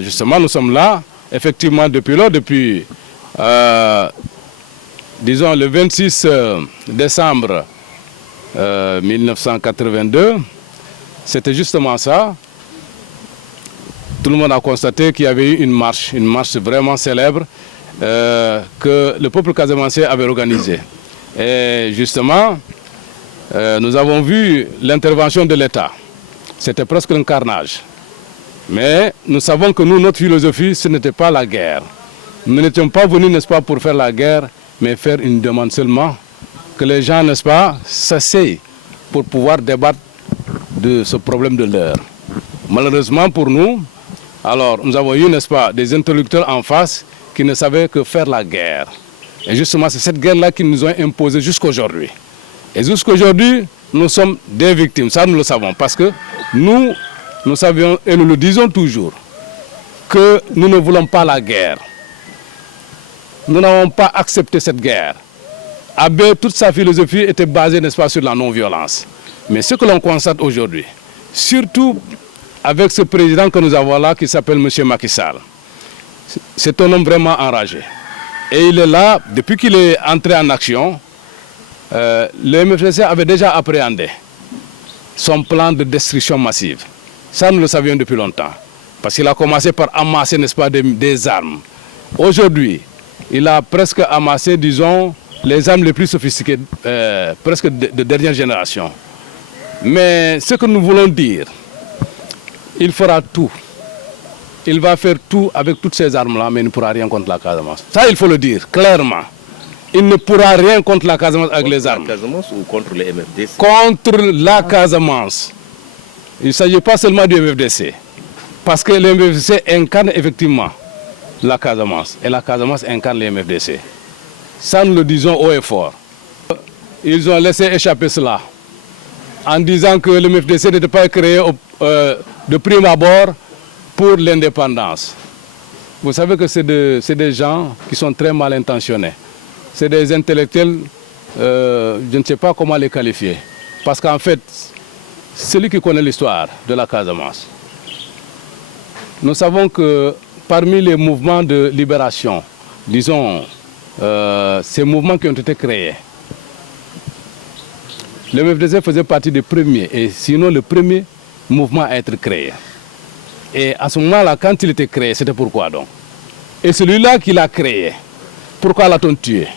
Justement, nous sommes là, effectivement, depuis disons le 26 décembre 1982, c'était justement ça. Tout le monde a constaté qu'il y avait eu une marche vraiment célèbre que le peuple casamançais avait organisée. Et justement, nous avons vu l'intervention de l'État. C'était presque un carnage. Mais nous savons que nous, notre philosophie, ce n'était pas la guerre. Nous n'étions pas venus, n'est-ce pas, pour faire la guerre, mais faire une demande seulement. Que les gens, n'est-ce pas, s'asseyent pour pouvoir débattre de ce problème de l'heure. Malheureusement pour nous, alors nous avons eu, n'est-ce pas, des interlocuteurs en face qui ne savaient que faire la guerre. Et justement, c'est cette guerre-là qu'ils nous ont imposée jusqu'aujourd'hui. Et jusqu'aujourd'hui, nous sommes des victimes, ça nous le savons, parce que nous savions, et nous le disons toujours, que nous ne voulons pas la guerre. Nous n'avons pas accepté cette guerre. Abbé, toute sa philosophie était basée, n'est-ce pas, sur la non-violence. Mais ce que l'on constate aujourd'hui, surtout avec ce président que nous avons là, qui s'appelle M. Macky Sall, c'est un homme vraiment enragé. Et il est là, depuis qu'il est entré en action, le MFDC avait déjà appréhendé son plan de destruction massive. Ça, nous le savions depuis longtemps. Parce qu'il a commencé par amasser, n'est-ce pas, des armes. Aujourd'hui, il a presque amassé, disons, les armes les plus sophistiquées, presque de dernière génération. Mais ce que nous voulons dire, il fera tout. Il va faire tout avec toutes ces armes-là, mais il ne pourra rien contre la Casamance. Ça, il faut le dire clairement. Il ne pourra rien contre la Casamance avec les armes. Contre la Casamance ou contre le MFDC? Contre la Casamance. Il ne s'agit pas seulement du MFDC. Parce que le MFDC incarne effectivement la Casamance. Et la Casamance incarne le MFDC. Ça, nous le disons haut et fort. Ils ont laissé échapper cela en disant que le MFDC n'était pas créé de prime abord pour l'indépendance. Vous savez que c'est des gens qui sont très mal intentionnés. C'est des intellectuels, je ne sais pas comment les qualifier. Parce qu'en fait, celui qui connaît l'histoire de la Casamance, nous savons que parmi les mouvements de libération, disons, ces mouvements qui ont été créés, le MFDC faisait partie des premiers, et sinon le premier mouvement à être créé. Et à ce moment-là, quand il était créé, c'était pourquoi donc? Et celui-là qui l'a créé, pourquoi l'a-t-on tué?